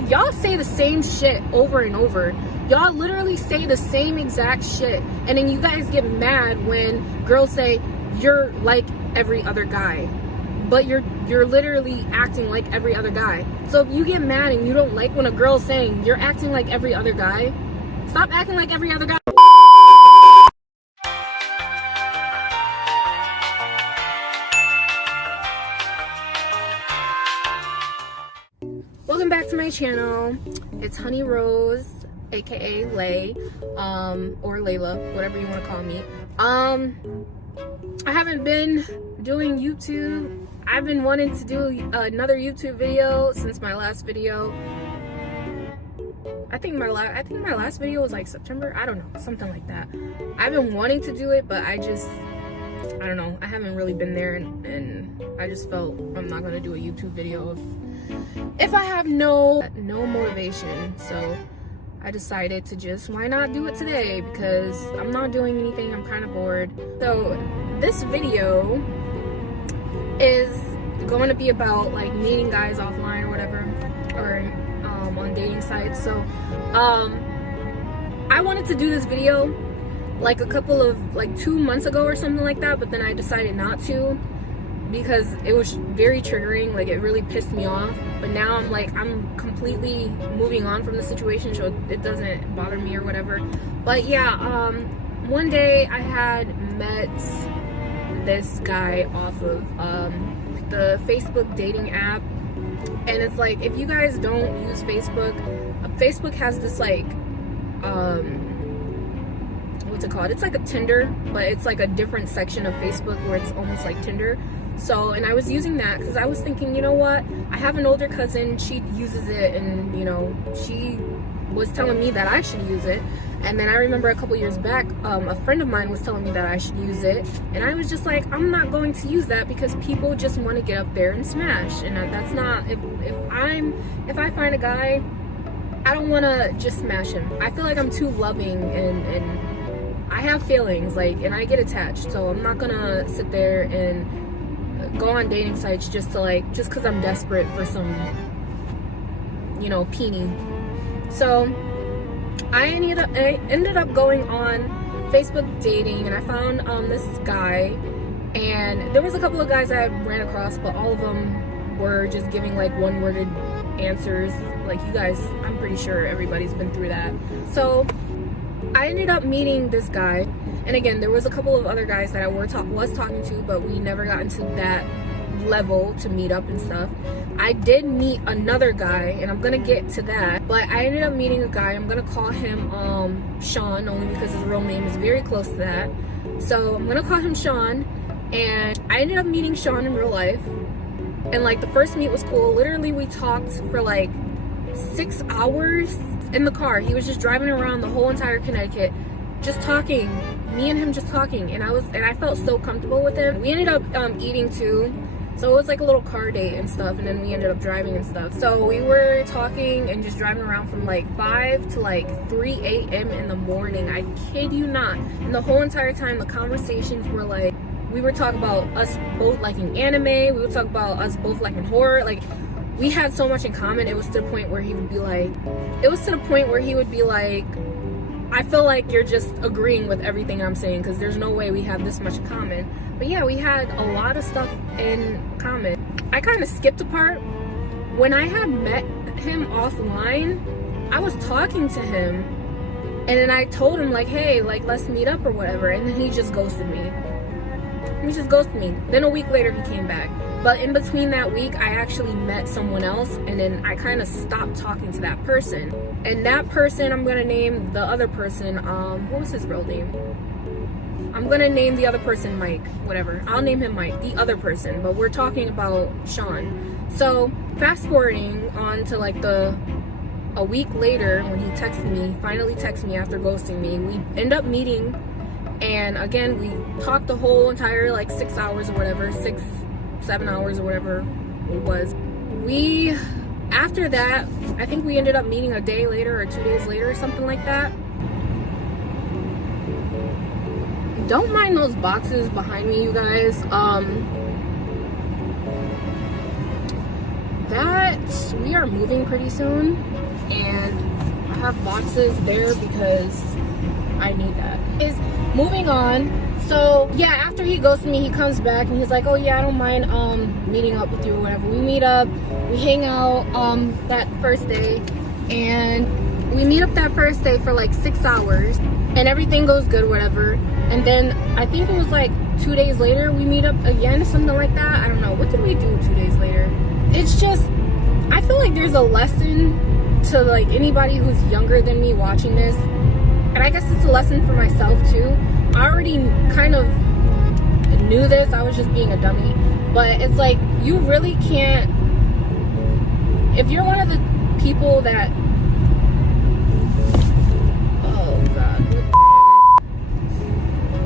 Like, y'all say the same shit over and over. Y'all literally say the same exact shit, and then you guys get mad when girls say you're like every other guy, but you're literally acting like every other guy. So if you get mad and you don't like when a girl's saying you're acting like every other guy, stop acting like every other guy. Welcome back to my channel. It's Honey Rose, aka Lay, or Layla, whatever you want to call me. I haven't been doing YouTube. I've been wanting to do another YouTube video since my last video. I think my last video was like September. I don't know, something like that. I've been wanting to do it, but I don't know. I haven't really been there, and I just felt I'm not gonna do a YouTube video if I have no motivation. So I decided to just, why not do it today, because I'm not doing anything. I'm kind of bored. So this video is going to be about like meeting guys offline or whatever, or on dating sites. So I wanted to do this video like a couple of, like 2 months ago or something like that, but then I decided not to because it was very triggering. Like, it really pissed me off. But now I'm like, I'm completely moving on from the situation, so it doesn't bother me or whatever. But yeah, one day I had met this guy off of the Facebook dating app. And it's like, if you guys don't use Facebook, Facebook has this like what's it called? It's like a Tinder, but it's like a different section of Facebook where it's almost like Tinder. So, and I was using that because I was thinking, you know what? I have an older cousin, she uses it, and you know, she was telling me that I should use it. And then I remember a couple years back, a friend of mine was telling me that I should use it, and I was just like, I'm not going to use that because people just want to get up there and smash, and that's not, if I find a guy, I don't want to just smash him. I feel like I'm too loving, and I have feelings, like, and I get attached, so I'm not gonna sit there and go on dating sites just because I'm desperate for some, you know, peenie. So I ended up going on Facebook dating, and I found this guy, and there was a couple of guys I ran across, but all of them were just giving like one-worded answers. Like, you guys, I'm pretty sure everybody's been through that. So I ended up meeting this guy, and again, there was a couple of other guys that I was talking to, but we never got into that level to meet up and stuff. I did meet another guy, and I'm gonna get to that, but I ended up meeting a guy. I'm gonna call him Sean, only because his real name is very close to that. So I'm gonna call him Sean, and I ended up meeting Sean in real life, and like the first meet was cool. Literally, we talked for like 6 hours in the car. He was just driving around the whole entire Connecticut, just talking, me and him just talking, and I felt so comfortable with him. We ended up eating too, so it was like a little car date and stuff, and then we ended up driving and stuff. So we were talking and just driving around from like 5 to like 3 a.m. in the morning. I kid you not. And the whole entire time the conversations were like, we were talking about us both liking anime, we would talk about us both liking horror. Like, we had so much in common. It was to the point where he would be like, I feel like you're just agreeing with everything I'm saying, because there's no way we have this much in common. But yeah, we had a lot of stuff in common. I kind of skipped a part. When I had met him offline, I was talking to him, and then I told him like, hey, like, let's meet up or whatever, and then he just ghosted me. Then a week later he came back. But in between that week, I actually met someone else, and then I kind of stopped talking to that person. And that person, I'm gonna name the other person, what was his real name? I'm gonna name the other person Mike, whatever. I'll name him Mike, the other person, but we're talking about Sean. So fast forwarding on to like a week later, when he finally texted me after ghosting me, we end up meeting, and again, we talked the whole entire like 6 hours or whatever, 7 hours or whatever it was. After that, I think we ended up meeting a day later or 2 days later or something like that. Don't mind those boxes behind me, you guys. That we are moving pretty soon, and I have boxes there because I need that. Is moving on. So yeah, after he goes to me, he comes back and he's like, oh yeah, I don't mind meeting up with you or whatever. We meet up, we hang out that first day, and we meet up that first day for like 6 hours, and everything goes good, whatever. And then I think it was like 2 days later we meet up again, something like that. I don't know, what did we do 2 days later? It's just, I feel like there's a lesson to like anybody who's younger than me watching this, and I guess it's a lesson for myself too. I already kind of knew this, I was just being a dummy, but it's like, you really can't, if you're one of the people that, oh god,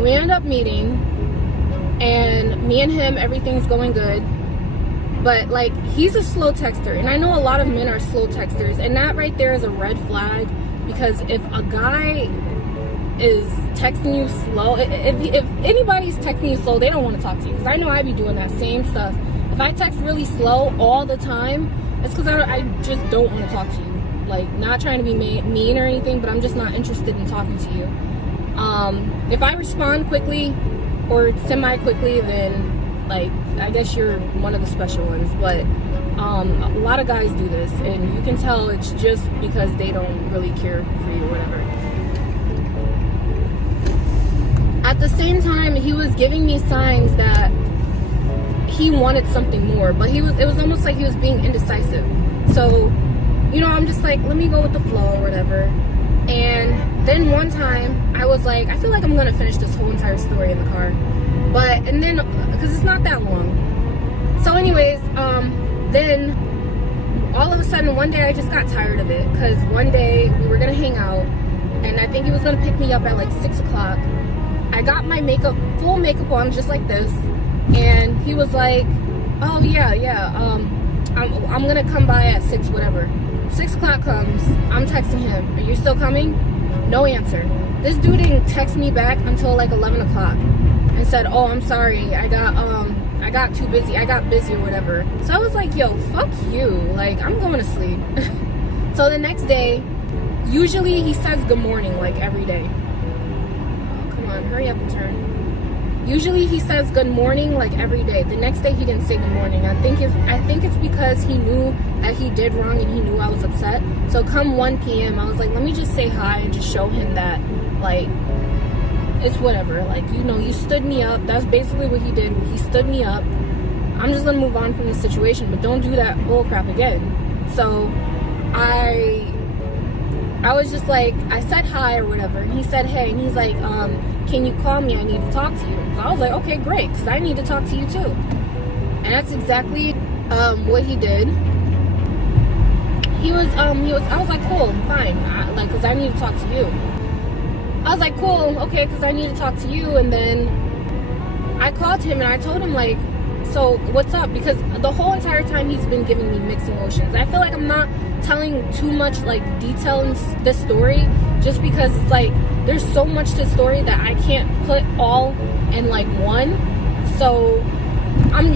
we end up meeting, and me and him, everything's going good, but like, he's a slow texter, and I know a lot of men are slow texters, and that right there is a red flag, because if a guy is texting you slow, if anybody's texting you slow, they don't want to talk to you, because I know I be doing that same stuff. If I text really slow all the time, it's because I just don't want to talk to you. Like, not trying to be mean or anything, but I'm just not interested in talking to you. If I respond quickly or semi-quickly, then like, I guess you're one of the special ones. But a lot of guys do this, and you can tell it's just because they don't really care for you or whatever. At the same time, he was giving me signs that he wanted something more, but it was almost like he was being indecisive. So, you know, I'm just like, let me go with the flow or whatever. And then one time I was like, I feel like I'm gonna finish this whole entire story in the car, and then because it's not that long. So anyways, then all of a sudden one day I just got tired of it, because one day we were gonna hang out, and I think he was gonna pick me up at like 6 o'clock. I got my full makeup on, just like this, and he was like, oh yeah, I'm gonna come by at 6, whatever. 6 o'clock comes, I'm texting him, are you still coming? No answer. This dude didn't text me back until like 11 o'clock and said, oh, I'm sorry, I got too busy, I got busy or whatever. So I was like, yo, fuck you, like, I'm going to sleep. So the next day, usually he says good morning like every day. Hurry up and turn. Usually he says good morning like every day. The next day he didn't say good morning. I think it's because he knew that he did wrong, and he knew I was upset. So come 1 p.m. I was like, let me just say hi and just show him that, like, it's whatever. Like, you know, you stood me up. That's basically what he did. He stood me up. I'm just gonna move on from this situation, but don't do that bullcrap again. So I was just like, I said hi or whatever, and he said hey, and he's like, can you call me? I need to talk to you. So I was like, okay, great, because I need to talk to you too. And that's exactly what he did. I was like, cool, fine, because I need to talk to you. I was like, cool, okay, because I need to talk to you. And then I called him and I told him, like, so what's up? Because the whole entire time he's been giving me mixed emotions. I feel like I'm not telling too much like detail in this story, just because it's like there's so much to the story that I can't put all in like one. So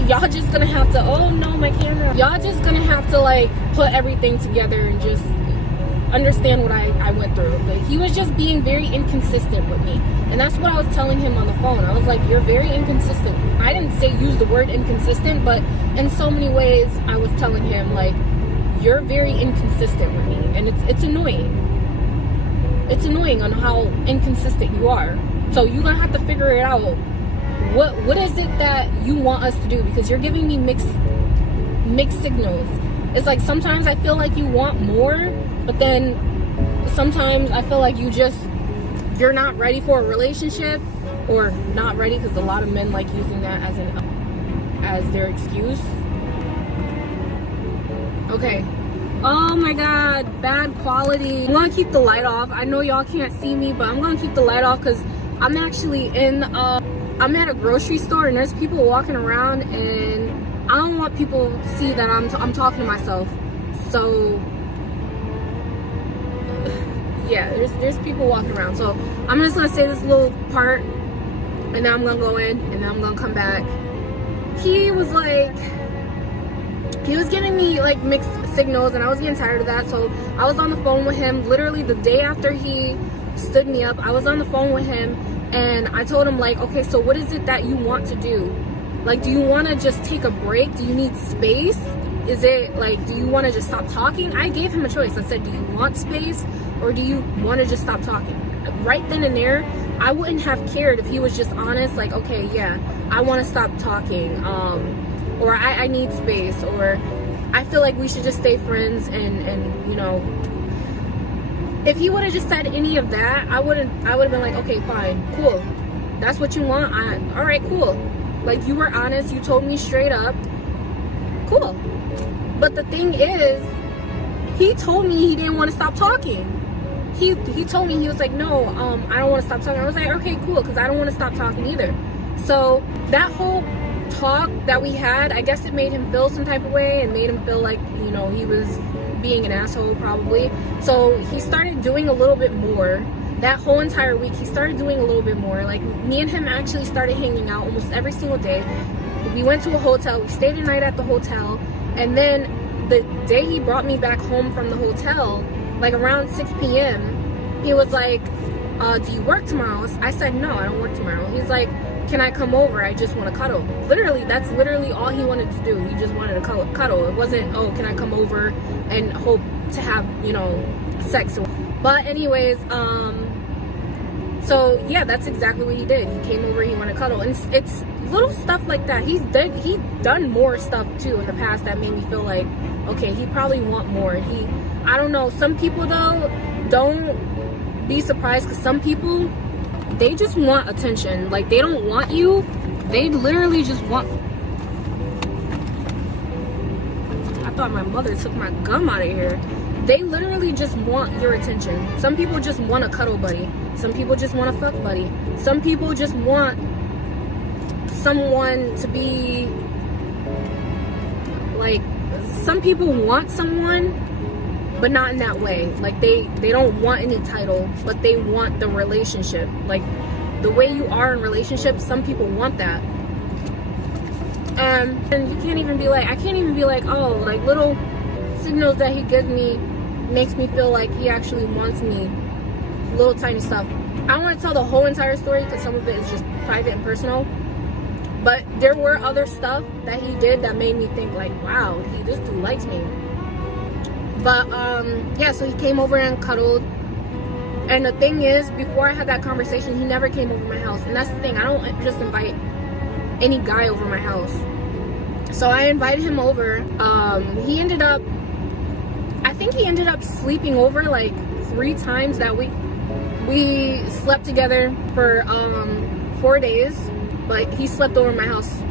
y'all just gonna have to, oh no, my camera, y'all just gonna have to like put everything together and just understand what I went through. Like, he was just being very inconsistent with me, and that's what I was telling him on the phone. I was like, you're very inconsistent. I didn't say use the word inconsistent, but in so many ways I was telling him, like, you're very inconsistent with me, and it's annoying. It's annoying on how inconsistent you are. So you're gonna have to figure it out. What is it that you want us to do? Because you're giving me mixed signals. It's like sometimes I feel like you want more, but then sometimes I feel like you're not ready for a relationship, or not ready, because a lot of men like using that as their excuse. Okay. Oh my god, bad quality. I'm gonna keep the light off. I know y'all can't see me, but I'm gonna keep the light off because I'm actually I'm at a grocery store, and there's people walking around, and I don't want people to see that I'm talking to myself. So yeah, there's people walking around. So I'm just gonna say this little part, and then I'm gonna go in, and then I'm gonna come back. He he was giving me like mixed signals, and I was getting tired of that. So I was on the phone with him literally the day after he stood me up. I was on the phone with him, and I told him, like, okay, so what is it that you want to do? Like, do you want to just take a break? Do you need space? Is it like, do you want to just stop talking? I gave him a choice. I said, do you want space, or do you want to just stop talking? Right then and there, I wouldn't have cared if he was just honest, like, okay, yeah, I want to stop talking, or I need space, or I feel like we should just stay friends. And you know, if he would have just said any of that, I would have been like, okay, fine, cool, that's what you want, all right, cool. Like, you were honest, you told me straight up, cool. But the thing is, he told me he didn't want to stop talking. He told me, he was like, no, I don't want to stop talking. I was like, okay, cool, because I don't want to stop talking either. So that whole talk that we had, I guess it made him feel some type of way, and made him feel like, you know, he was being an asshole probably. So he started doing a little bit more. That whole entire week, he started doing a little bit more. Like, me and him actually started hanging out almost every single day. We went to a hotel, we stayed a night at the hotel, and then the day he brought me back home from the hotel, like around 6 p.m, he was like, do you work tomorrow? I said, no, I don't work tomorrow. He's like, can I come over? I just want to cuddle. Literally, that's literally all he wanted to do. He just wanted to cuddle. It wasn't, oh, can I come over and hope to have, you know, sex. But anyways, so yeah, that's exactly what he did. He came over, he wanted to cuddle. And it's little stuff like that. He's done more stuff too in the past that made me feel like, okay, he probably want more. I don't know, some people though, don't be surprised, because some people, they just want attention. Like, they don't want you, they literally just want. I thought my mother took my gum out of here. They literally just want your attention. Some people just want a cuddle buddy. Some people just want a fuck buddy. Some people just want someone to be like, some people want someone, but not in that way. Like, they don't want any title, but they want the relationship. Like, the way you are in relationships, some people want that. And you can't even be like, I can't even be like, oh, like, little signals that he gives me makes me feel like he actually wants me. Little tiny stuff. I don't want to tell the whole entire story, because some of it is just private and personal. But there were other stuff that he did that made me think, like, wow, this dude likes me. But yeah, so he came over and cuddled. And the thing is, before I had that conversation, he never came over my house. And that's the thing, I don't just invite any guy over my house. So I invited him over. He ended up, I think he ended up sleeping over like 3 times that week. We slept together for 4 days, but he slept over my house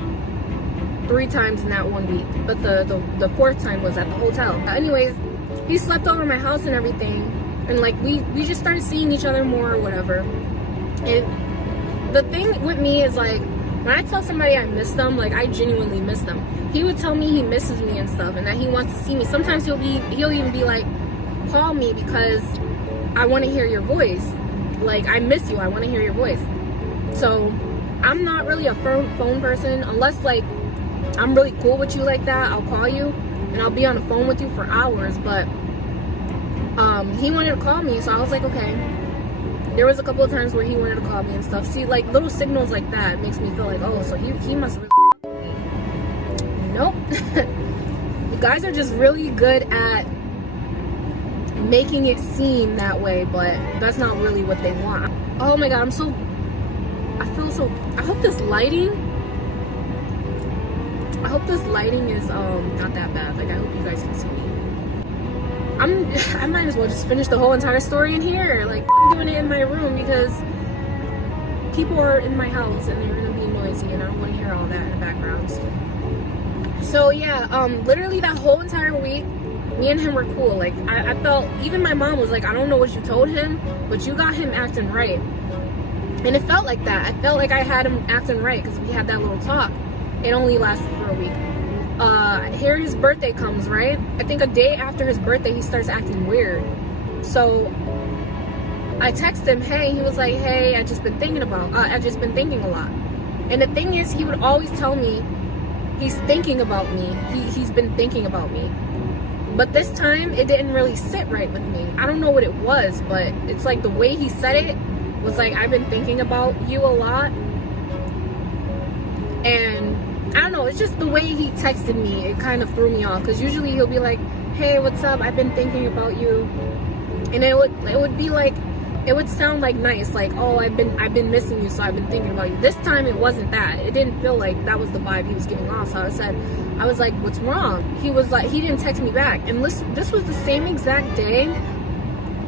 3 times in that 1 week. But the 4th time was at the hotel. Anyways, he slept over my house and everything, and like we just started seeing each other more or whatever. And the thing with me is, like, when I tell somebody I miss them, like, I genuinely miss them. He would tell me he misses me and stuff, and that he wants to see me. Sometimes he'll even be like, call me because I want to hear your voice. Like, I miss you, I want to hear your voice. So I'm not really a phone person, unless like I'm really cool with you like that. I'll call you and I'll be on the phone with you for hours. But he wanted to call me, so I was like, okay. There was a couple of times where he wanted to call me and stuff. See, like, little signals like that makes me feel like, oh, so he must really nope. You guys are just really good at making it seem that way, but that's not really what they want. Oh my god, I hope this lighting is not that bad. Like, I hope you guys can see me. I might as well just finish the whole entire story in here. Like, I'm doing it in my room because people are in my house and they're gonna be noisy, and I don't want to hear all that in the background. So yeah, literally that whole entire week, me and him were cool. Like, I felt, even my mom was like, I don't know what you told him, but you got him acting right. And it felt like that. I felt like I had him acting right because we had that little talk. It only lasted for a week. Here his birthday comes, right? I think a day after his birthday, he starts acting weird. So I text him, hey, he was like, hey, I've just been thinking a lot. And the thing is, he would always tell me he's thinking about me. He's been thinking about me. But this time, it didn't really sit right with me. I don't know what it was, but it's like the way he said it was like, I've been thinking about you a lot. And I don't know, it's just the way he texted me. It kind of threw me off. Because usually he'll be like, hey, what's up? I've been thinking about you. And it would be like, it would sound like nice, like, oh, I've been missing you, so I've been thinking about you. This time it wasn't that. It didn't feel like that was the vibe he was giving off. So I was like, what's wrong? He was like, he didn't text me back. And listen, this was the same exact day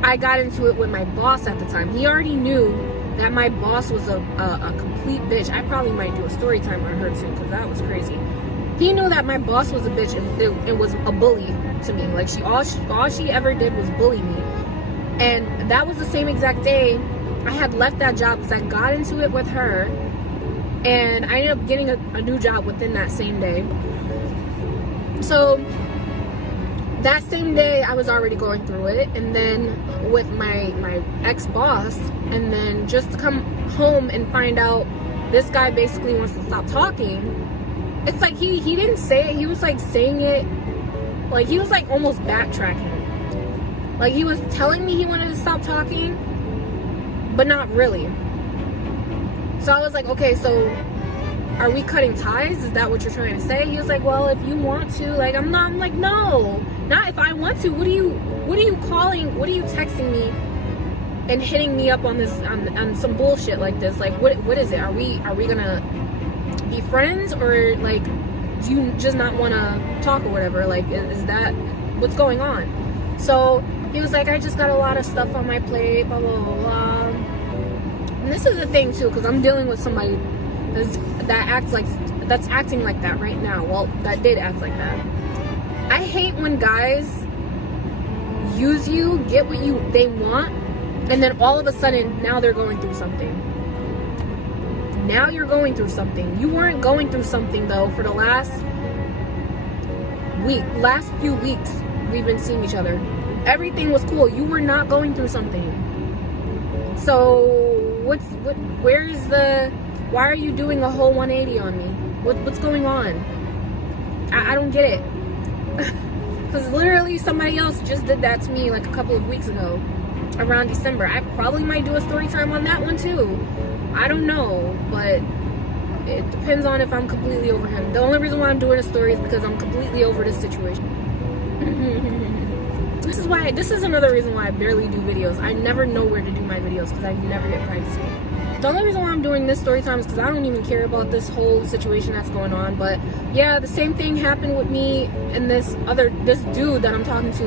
I got into it with my boss at the time. He already knew that my boss was a complete bitch. I probably might do a story time on her too, because that was crazy. He knew that my boss was a bitch and it was a bully to me. Like, all she ever did was bully me. And that was the same exact day I had left that job, because I got into it with her, and I ended up getting a new job within that same day. So that same day I was already going through it, and then with my ex-boss, and then just to come home and find out this guy basically wants to stop talking. It's like he didn't say it, he was like saying it, like he was like almost backtracking. Like, he was telling me he wanted to stop talking, but not really. So I was like, okay, so are we cutting ties? Is that what you're trying to say? He was like, well, if you want to. Like, I'm like, no, not if I want to. What are you calling? What are you texting me and hitting me up on this, on some bullshit like this? Like, what is it? Are we gonna be friends, or like, do you just not want to talk or whatever? Like, is that what's going on? So he was like, I just got a lot of stuff on my plate, blah, blah, blah, blah. And this is the thing, too, because I'm dealing with somebody that's acting like that right now. Well, that did act like that. I hate when guys use you, get what they want, and then all of a sudden, now they're going through something. Now you're going through something. You weren't going through something, though, for the last few weeks we've been seeing each other. Everything was cool. You were not going through something. So why are you doing a whole 180 on me? What's going on? I don't get it. Because literally somebody else just did that to me like a couple of weeks ago, around December. I probably might do a story time on that one too. I don't know, but it depends on if I'm completely over him. The only reason why I'm doing a story is because I'm completely over this situation. This is another reason why I barely do videos. I never know where to do my videos because I never get privacy. The only reason why I'm doing this story time is because I don't even care about this whole situation that's going on. But yeah, the same thing happened with me and this dude that I'm talking to.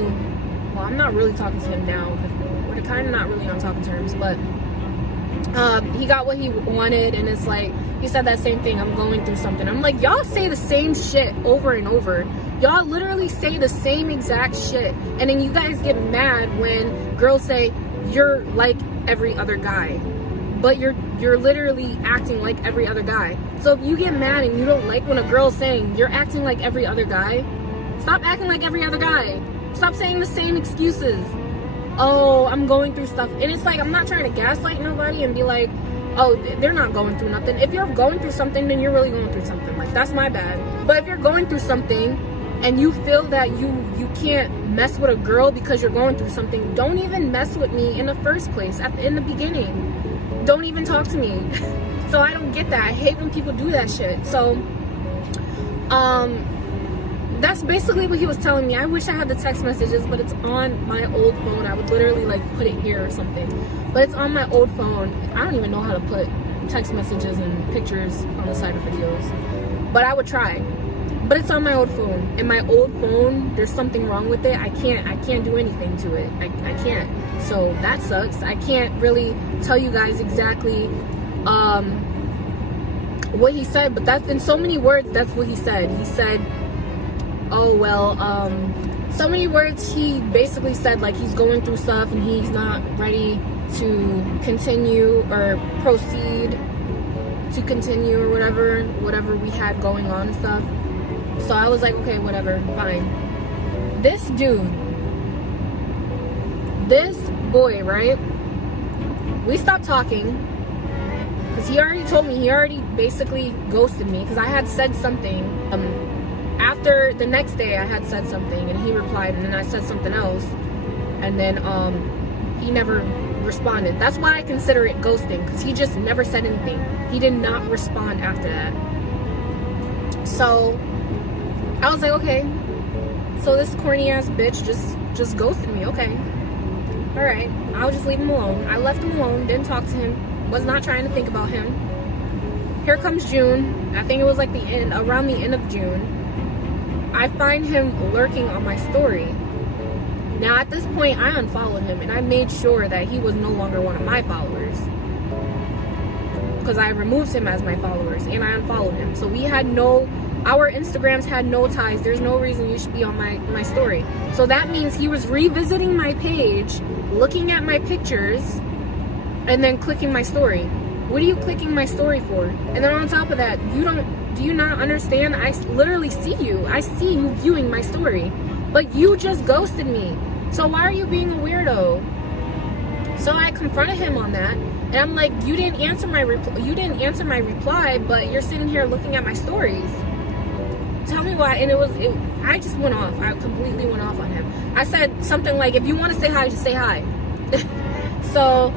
Well, I'm not really talking to him now, because we're kind of not really on talking terms, but he got what he wanted, and it's like, he said that same thing, I'm going through something. I'm like, y'all say the same shit over and over. Y'all literally say the same exact shit, and then you guys get mad when girls say you're like every other guy, but you're literally acting like every other guy. So if you get mad and you don't like when a girl's saying you're acting like every other guy, stop acting like every other guy. Stop saying the same excuses. Oh, I'm going through stuff. And it's like, I'm not trying to gaslight nobody and be like, oh, they're not going through nothing. If you're going through something, then you're really going through something. Like, that's my bad. But if you're going through something and you feel that you can't mess with a girl because you're going through something, don't even mess with me in the first place, in the beginning. Don't even talk to me. So I don't get that. I hate when people do that shit. So that's basically what he was telling me. I wish I had the text messages, but it's on my old phone. I would literally like put it here or something, but it's on my old phone. I don't even know how to put text messages and pictures on the side of videos, but I would try. But it's on my old phone, and my old phone, there's something wrong with it. I can't do anything to it. I can't. So that sucks. I can't really tell you guys exactly what he said, but that's in so many words. That's what he said. He said, oh well, so many words. He basically said like he's going through stuff and he's not ready to continue or proceed to continue or whatever we had going on and stuff. So I was like, okay, whatever, fine. This dude, this boy, right? We stopped talking. because he already told me, he already basically ghosted me, because I had said something after the next day. I had said something and he replied, and then I said something else, and then he never responded. That's why I consider it ghosting, because he just never said anything. He did not respond after that. So I was like, okay, so this corny ass bitch just ghosted me. Okay, all right, I'll just leave him alone. I left him alone, didn't talk to him, was not trying to think about him. Here comes June. I think it was like around the end of June, I find him lurking on my story. Now at this point, I unfollowed him, and I made sure that he was no longer one of my followers, because I removed him as my followers, and I unfollowed him. So our Instagrams had no ties. There's no reason you should be on my story. So that means he was revisiting my page, looking at my pictures, and then clicking my story. What are you clicking my story for? And then on top of that, do you not understand? I literally see you. I see you viewing my story, but you just ghosted me. So why are you being a weirdo? So I confronted him on that, and I'm like, you didn't answer my reply, but you're sitting here looking at my stories. Tell me why. And I just went off. I completely went off on him. I said something like, if you want to say hi, just say hi. So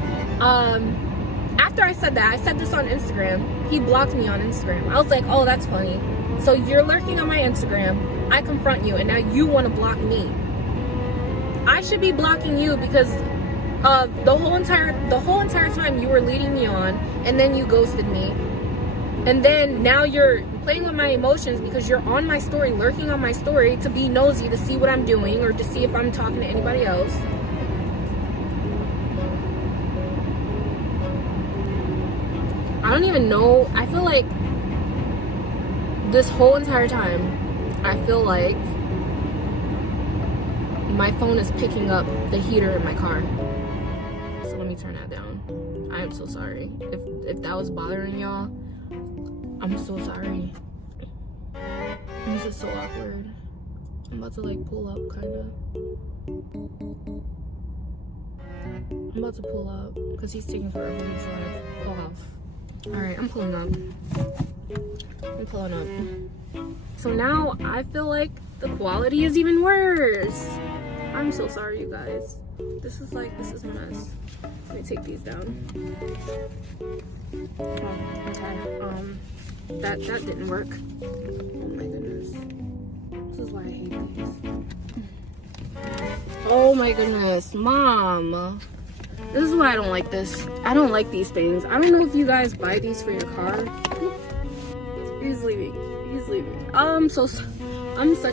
after I said that, I said this on Instagram. He blocked me on Instagram. I was like, oh, that's funny. So you're lurking on my Instagram, I confront you, and now you want to block me. I should be blocking you because the whole entire time you were leading me on, and then you ghosted me, and then now you're playing with my emotions because you're on my story, lurking on my story to be nosy, to see what I'm doing, or to see if I'm talking to anybody else. I don't even know. I feel like this whole entire time, I feel like my phone is picking up the heater in my car. So let me turn that down. I am so sorry. If that was bothering y'all, I'm so sorry. This is so awkward. I'm about to like pull up, kinda. I'm about to pull up because he's taking forever to drive. Pull off. Alright, I'm pulling up. So now I feel like the quality is even worse. I'm so sorry, you guys. This is a mess. Let me take these down. Oh, okay. That didn't work. Oh my goodness. This is why I hate these. Oh my goodness, Mom. This is why I don't like this. I don't like these things. I don't know if you guys buy these for your car. He's leaving. I'm such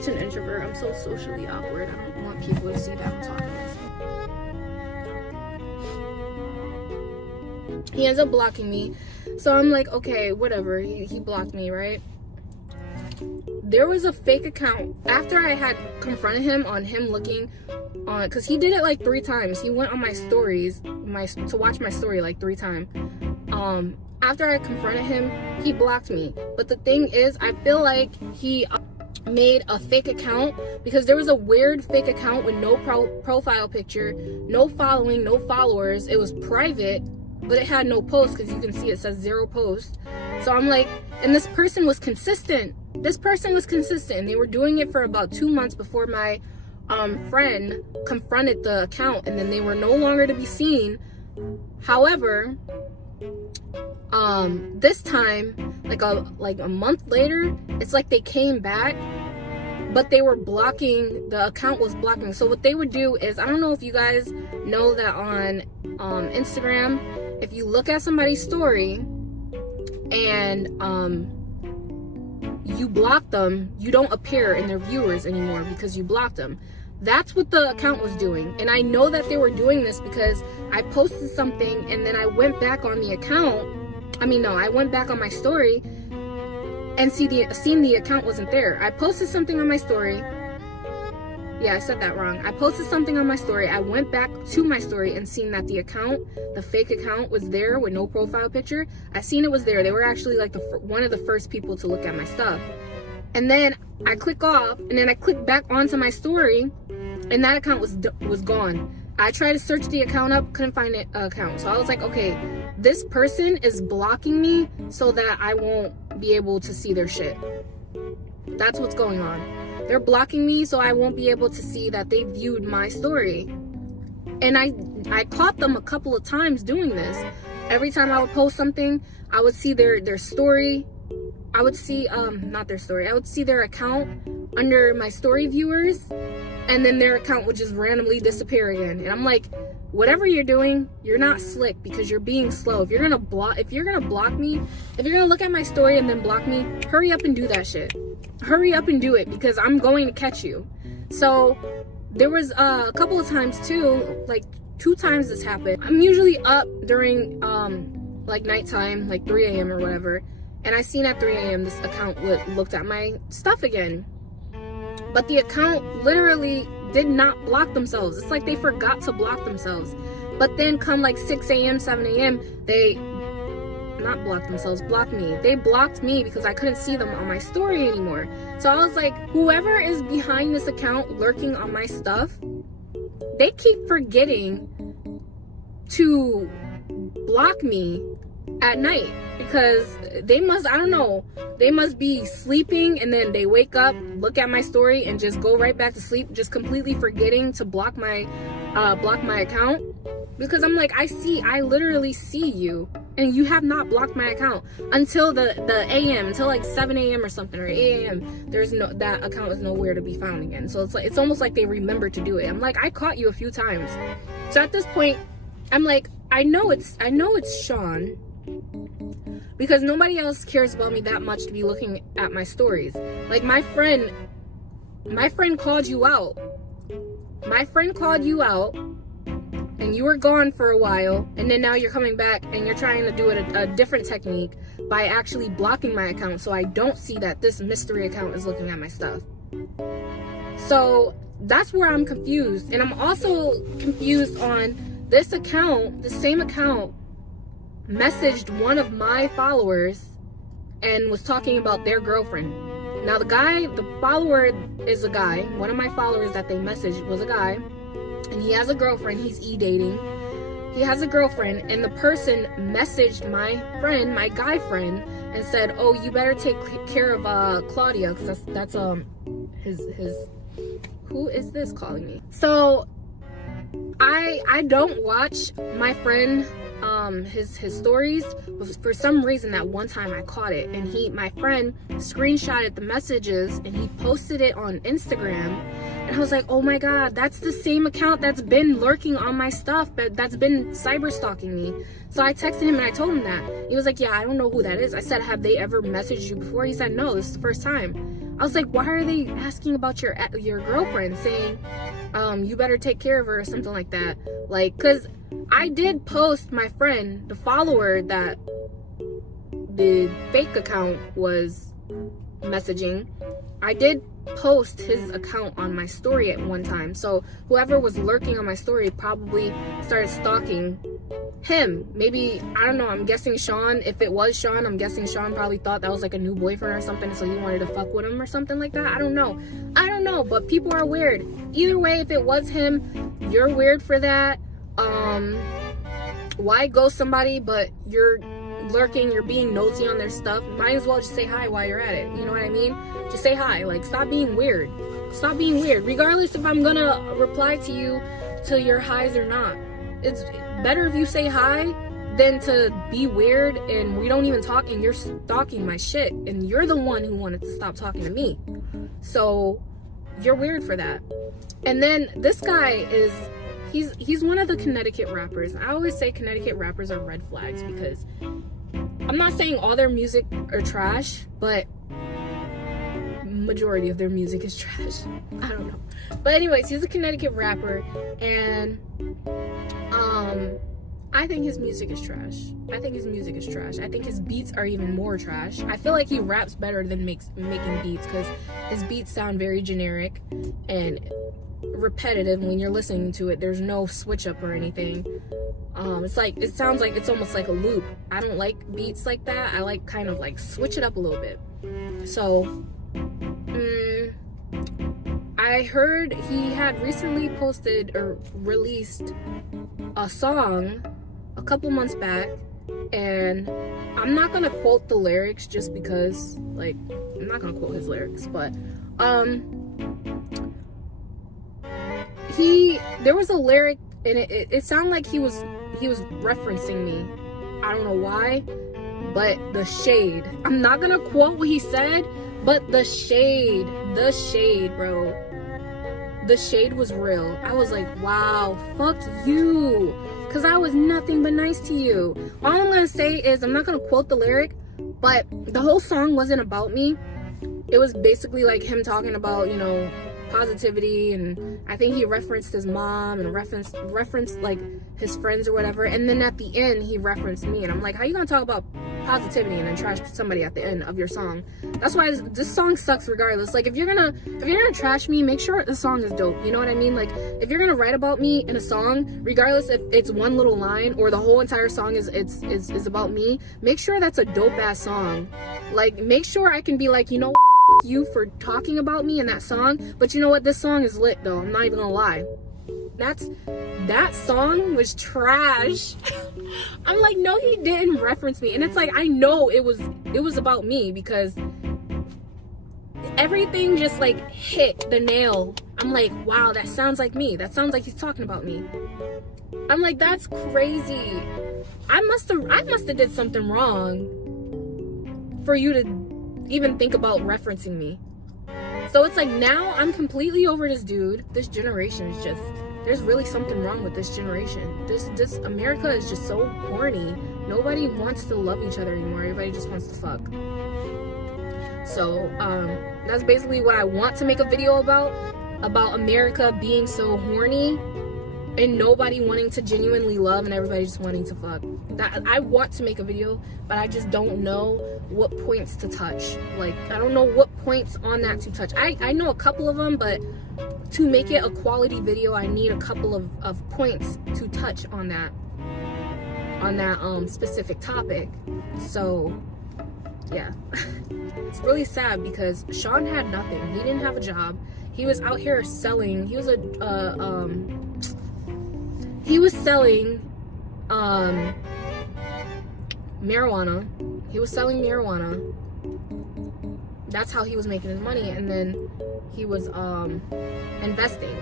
an introvert. I'm so socially awkward. I don't want people to see that I'm talking to this. He ends up blocking me. So I'm like, okay, whatever. He blocked me, right? There was a fake account. After I had confronted him on him looking on, because he did it like 3 times. He went on my stories, to watch my story like 3 times. After I confronted him, he blocked me. But the thing is, I feel like he made a fake account, because there was a weird fake account with no profile picture, no following, no followers. It was private, but it had no posts, because you can see it says 0 posts. So I'm like, and this person was consistent. And they were doing it for about 2 months before my friend confronted the account, and then they were no longer to be seen. However, this time, like a month later, it's like they came back, but they were blocking, the account was blocking. So what they would do is, I don't know if you guys know that on Instagram, if you look at somebody's story and you block them, you don't appear in their viewers anymore because you blocked them. That's what the account was doing. And I know that they were doing this because I posted something, and then I went back on the account. I went back on my story and seen the account wasn't there. I posted something on my story. Yeah, I said that wrong. I posted something on my story. I went back to my story and seen that the fake account was there with no profile picture. I seen it was there. They were actually like one of the first people to look at my stuff. And then I click off, and then I click back onto my story, and that account was gone. I tried to search the account up, couldn't find the account. So I was like, okay, this person is blocking me so that I won't be able to see their shit. That's what's going on. They're blocking me so I won't be able to see that they viewed my story. And I caught them a couple of times doing this. Every time I would post something, I would see their story. I would see, not their story, I would see their account under my story viewers, and then their account would just randomly disappear again. And I'm like, whatever you're doing, you're not slick, because you're being slow. If you're gonna block me, if you're gonna look at my story and then block me, hurry up and do that shit. Hurry up and do it, because I'm going to catch you. So there was a couple of times too, like 2 times this happened. I'm usually up during like nighttime, like 3 a.m. or whatever, and I seen at 3 a.m. this account looked at my stuff again. But the account literally did not block themselves. It's like they forgot to block themselves. But then come like 6 a.m., 7 a.m., they not blocked themselves, blocked me. They blocked me because I couldn't see them on my story anymore. So I was like, whoever is behind this account lurking on my stuff, they keep forgetting to block me at night, because they must, I don't know, they must be sleeping and then they wake up, look at my story, and just go right back to sleep, just completely forgetting to block my account. Because I'm like, I literally see you, and you have not blocked my account until the AM, until like 7 a.m. or something, or 8 a.m. That account is nowhere to be found again. So it's like, it's almost like they remember to do it. I'm like, I caught you a few times. So at this point, I'm like, I know it's Sean, because nobody else cares about me that much to be looking at my stories. Like my friend called you out. My friend called you out, and you were gone for a while, and then now you're coming back and you're trying to do it a different technique by actually blocking my account so I don't see that this mystery account is looking at my stuff. So that's where I'm confused. And I'm also confused on this account, the same account, messaged one of my followers and was talking about their girlfriend. Now the follower is a guy. One of my followers that they messaged was a guy, and he has a girlfriend. He's e-dating. He has a girlfriend, and the person messaged my friend, my guy friend, and said, oh, you better take care of Claudia, because that's his who is this calling me? So I don't watch my friend his stories, but for some reason that one time I caught it, and my friend screenshotted the messages and he posted it on Instagram, and I was like, oh my god, that's the same account that's been lurking on my stuff, but that's been cyber stalking me. So I texted him and I told him that. He was like, yeah, I don't know who that is. I said, have they ever messaged you before? He said, no, this is the first time. I was like, why are they asking about your girlfriend, saying you better take care of her or something like that? Like, because I did post my friend, the follower that the fake account was messaging, I did post his account on my story at one time. So whoever was lurking on my story probably started stalking him. Maybe, I don't know, I'm guessing Sean. If it was Sean, I'm guessing Sean probably thought that was like a new boyfriend or something, so he wanted to fuck with him or something like that. I don't know, but people are weird. Either way, if it was him, you're weird for that. Why ghost somebody, but you're lurking, you're being nosy on their stuff? Might as well just say hi while you're at it. You know what I mean? Just say hi. Like, stop being weird. Stop being weird. Regardless if I'm gonna reply to you to your highs or not. It's better if you say hi than to be weird and we don't even talk and you're stalking my shit, and you're the one who wanted to stop talking to me. So you're weird for that. And then this guy is, he's one of the Connecticut rappers. I always say Connecticut rappers are red flags, because I'm not saying all their music are trash, but majority of their music is trash. I don't know. But anyways, he's a Connecticut rapper, and I think his music is trash. I think his beats are even more trash. I feel like he raps better than making beats, because his beats sound very generic and repetitive when you're listening to it. There's no switch up or anything. It's like, it sounds like it's almost like a loop. I don't like beats like that. I like kind of like switch it up a little bit. So I heard he had recently posted or released a song a couple months back, and I'm not gonna quote the lyrics just because, like, I'm not gonna quote his lyrics, but there was a lyric and it sounded like he was referencing me. I don't know why, but the shade. I'm not gonna quote what he said, but the shade, bro. The shade was real. I was like, wow, fuck you. Because I was nothing but nice to you. All I'm going to say is, I'm not going to quote the lyric, but the whole song wasn't about me. It was basically like him talking about, you know, positivity, and I think he referenced his mom and referenced like his friends or whatever, and then at the end he referenced me, and I'm like, how you gonna talk about positivity and then trash somebody at the end of your song? That's why this song sucks regardless. Like, if you're gonna trash me, make sure the song is dope, you know what I mean? Like, if you're gonna write about me in a song, regardless if it's one little line or the whole entire song is about me, make sure that's a dope ass song. Like, make sure I can be like, you know, you for talking about me in that song, but you know what, this song is lit though, I'm not even gonna lie. That song was trash. I'm like, no, he didn't reference me. And it's like, I know it was about me, because everything just like hit the nail. I'm like, wow, that sounds like me. That sounds like he's talking about me. I'm like, that's crazy. I must have did something wrong for you to even think about referencing me. So it's like, now I'm completely over this dude. This generation is just, there's really something wrong with this generation. This America is just so horny. Nobody wants to love each other anymore. Everybody just wants to fuck. So that's basically what I want to make a video about America being so horny and nobody wanting to genuinely love and everybody just wanting to fuck. That I want to make a video, but I just don't know what points to touch. Like, I don't know what points on that to touch. I know a couple of them, but to make it a quality video, I need a couple of points to touch on that specific topic. So yeah. It's really sad because Sean had nothing. He didn't have a job. He was out here selling. He was selling marijuana. He was selling marijuana. That's how he was making his money. And then he was investing.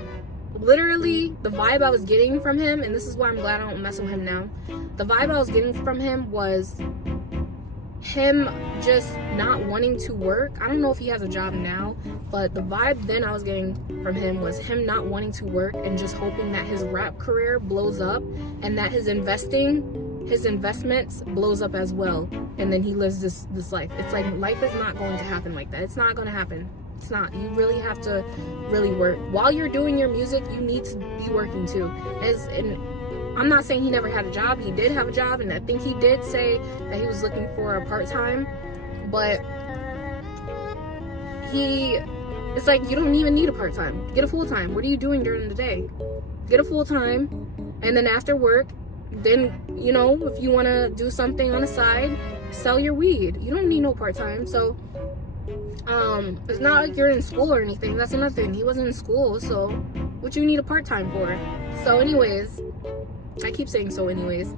Literally, the vibe I was getting from him, and this is why I'm glad I don't mess with him now, the vibe I was getting from him was him just not wanting to work. I don't know if he has a job now, but the vibe then I was getting from him was him not wanting to work and just hoping that his rap career blows up and that his investments blows up as well, and then he lives this life. It's like, life is not going to happen like that. It's not going to happen. It's not. You really have to really work. While you're doing your music, you need to be working too. And I'm not saying he never had a job. He did have a job, and I think he did say that he was looking for a part-time, but it's like, you don't even need a part-time. Get a full-time. What are you doing during the day? Get a full-time, and then after work, then, you know, if you want to do something on the side, sell your weed. You don't need no part-time. So it's not like you're in school or anything. That's another thing. He wasn't in school, so what you need a part-time for? So anyways, I keep saying so anyways.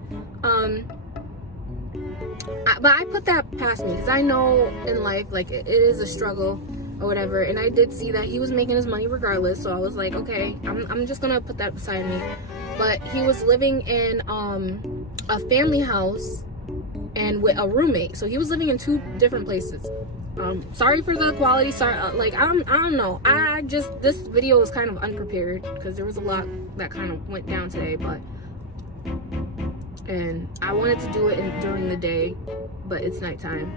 But I put that past me because I know in life, like, it is a struggle or whatever, and I did see that he was making his money regardless, so I was like, okay, I'm just gonna put that beside me. But he was living in a family house and with a roommate, so he was living in 2 different places. Sorry for the quality. Sorry, like, I don't know. This video was kind of unprepared because there was a lot that kind of went down today, and I wanted to do it during the day, but it's nighttime,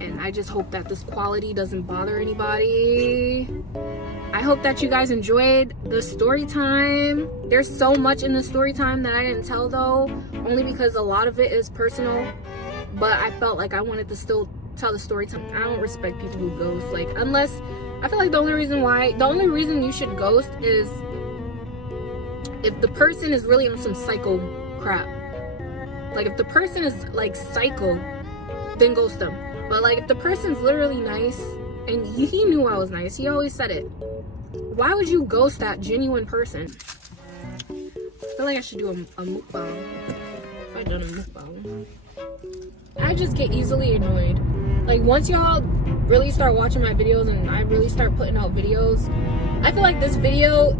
and I just hope that this quality doesn't bother anybody. I hope that you guys enjoyed the story time. There's so much in the story time that I didn't tell though, only because a lot of it is personal, but I felt like I wanted to still tell the story time. I don't respect people who ghost, like, unless, I feel like the only reason you should ghost is if the person is really on some psycho crap. Like, if the person is like psycho, then ghost them. But like, if the person's literally nice, and he knew I was nice, he always said it, why would you ghost that genuine person? I feel like I should do a mukbang. If I'd done a mukbang. I just get easily annoyed. Like, once y'all really start watching my videos and I really start putting out videos, I feel like this video,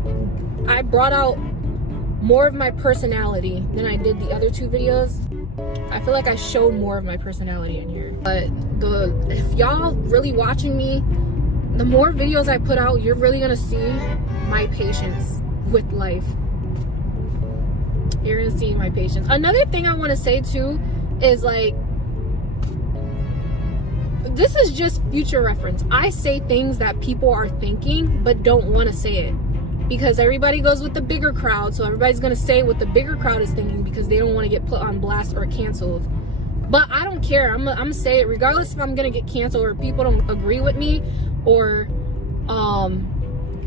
I brought out more of my personality than I did the other 2 videos. I feel like I showed more of my personality in here. But if y'all really watching me, the more videos I put out, you're really gonna see my patience with life. You're gonna see my patience. Another thing I want to say too is, like, this is just future reference. I say things that people are thinking but don't want to say it, because everybody goes with the bigger crowd, so everybody's gonna say what the bigger crowd is thinking because they don't want to get put on blast or canceled. But I don't care. I'm gonna say it regardless if I'm gonna get canceled or people don't agree with me or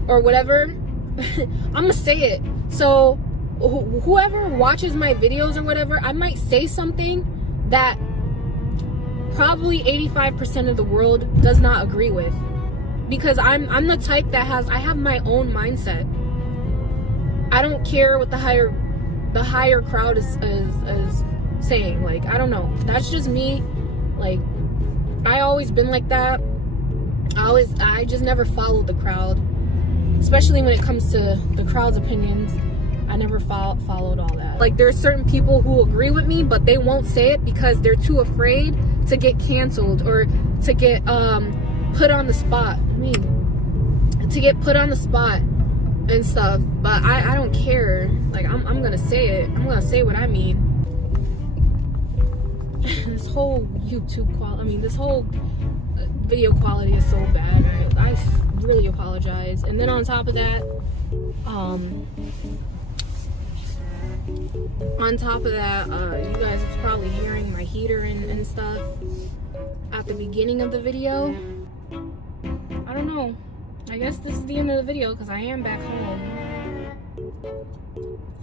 whatever. I'm gonna say it. So whoever watches my videos or whatever, I might say something that probably 85% of the world does not agree with, because I'm the type that I have my own mindset. I don't care what the higher crowd is saying. Like, I don't know, that's just me. Like, I always been like that. I just never followed the crowd, especially when it comes to the crowd's opinions. I never followed all that. Like, there are certain people who agree with me, but they won't say it because they're too afraid to get canceled or to get put on the spot. To get put on the spot and stuff. But I don't care. Like, I'm gonna say it. I'm gonna say what I mean. This whole YouTube quality, this whole video quality is so bad. I really apologize. And then on top of that, you guys are probably hearing my heater and stuff at the beginning of the video. I don't know. I guess this is the end of the video because I am back home.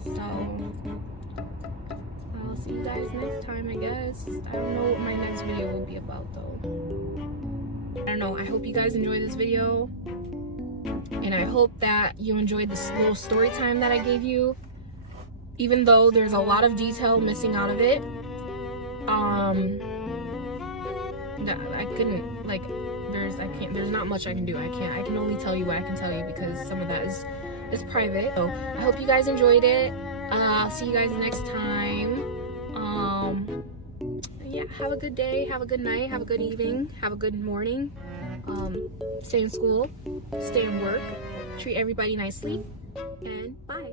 So I'll see you guys next time, I guess. I don't know what my next video will be about though. I don't know. I hope you guys enjoyed this video. And I hope that you enjoyed this little story time that I gave you. Even though there's a lot of detail missing out of it. I couldn't, like, there's not much I can do. I can only tell you what I can tell you because some of that is private. So I hope you guys enjoyed it. I'll see you guys next time. Yeah, have a good day, have a good night, have a good evening, have a good morning. Stay in school, stay in work, treat everybody nicely, and bye.